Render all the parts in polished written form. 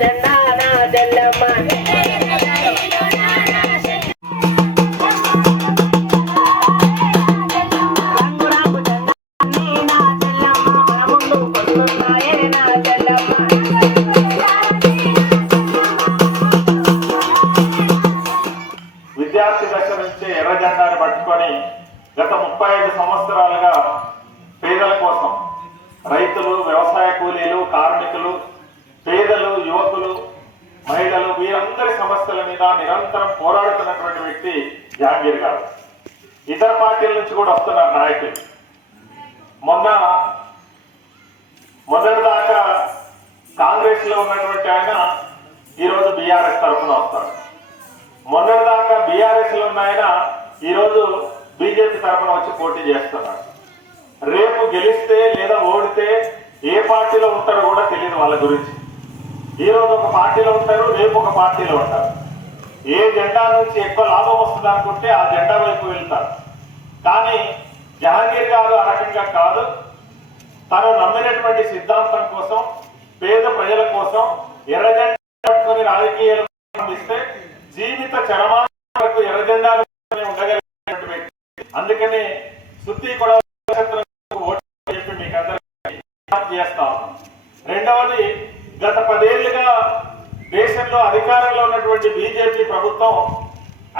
జెండా నా చెల్లెమ్మ విద్యార్థి దశ నుంచి ఎర్ర జెండాను పట్టుకొని గత 35 సంవత్సరాలుగా పేదల కోసం రైతులు, వ్యవసాయ కూలీలు, కార్మికులు, పేదలు, యువకులు, మహిళలు వీరందరి సమస్యల మీద నిరంతరం పోరాడుతున్నటువంటి వ్యక్తి జహాంగీర్ గారు. ఇతర పార్టీల నుంచి కూడా వస్తున్నారు నాయకులు. మొదటిదాకా కాంగ్రెస్ లో ఉన్నటువంటి ఆయన ఈరోజు బీఆర్ఎస్ తరఫున వస్తారు. మొన్నటిదాకా బీఆర్ఎస్ లో ఉన్న ఆయన ఈరోజు బీజేపీ తరఫున వచ్చి పోటీ చేస్తున్నారు. రేపు గెలిస్తే లేదా ఓడితే ఏ పార్టీలో ఉంటారో కూడా తెలియదు వాళ్ళ గురించి. ఈరోజు ఒక పార్టీలో ఉంటారు, రేపు ఒక పార్టీలో ఉంటారు. ఏ జెండా నుంచి ఎక్కువ లాభం వస్తుంది అనుకుంటే ఆ జెండా వైపు వెళ్తారు. కానీ జహాంగీర్ గారు ఆ రకంగా కాదు. తను నమ్మినటువంటి సిద్ధాంతం కోసం, పేద ప్రజల కోసం ఎర్ర జెండా పట్టుకొని రాజకీయాలు ఇస్తే జీవిత చరమాన వరకు ఎర్ర జెండాలు ఉండగలిగినటువంటి వ్యక్తి. అందుకని సుత్తి కూడా చెప్పి మీకు అందరికీ చేస్తాం. రెండవది, గత 10 ఏళ్లుగా దేశంలో అధికారంలో ఉన్నటువంటి బీజేపీ ప్రభుత్వం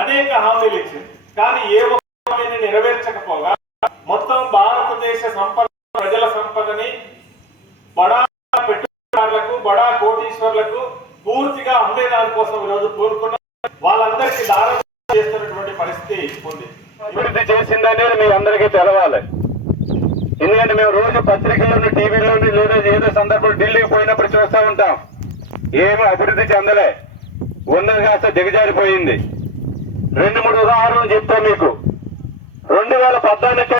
అనేక హామీలు ఇచ్చింది. కానీ ఏ ఒక్క హామీని నెరవేర్చకపోగా మొత్తం భారతదేశ సంపద, ప్రజల సంపదని బడా పెట్టుబడిదారులకు, బడా కోటీశ్వర్లకు పూర్తిగా అమ్మేదాని కోసం ఈరోజు కోరుకున్న వాళ్ళందరికీ దారం చేస్తున్నటువంటి పరిస్థితి ఉంది. అభివృద్ధి చేసిందనేది మీ అందరికీ తెలవాలి. ఎందుకంటే మేము రోజు పత్రికల్లోని, టీవీలోని లేదా ఏదో సందర్భంలో ఢిల్లీకి పోయినప్పుడు చూస్తూ ఉంటాం. ఏమీ అభివృద్ధి చెందలే, ఉన్నది కాస్త దిగజారిపోయింది. 2-3 ఉదాహరణలు చెప్తా మీకు. 2014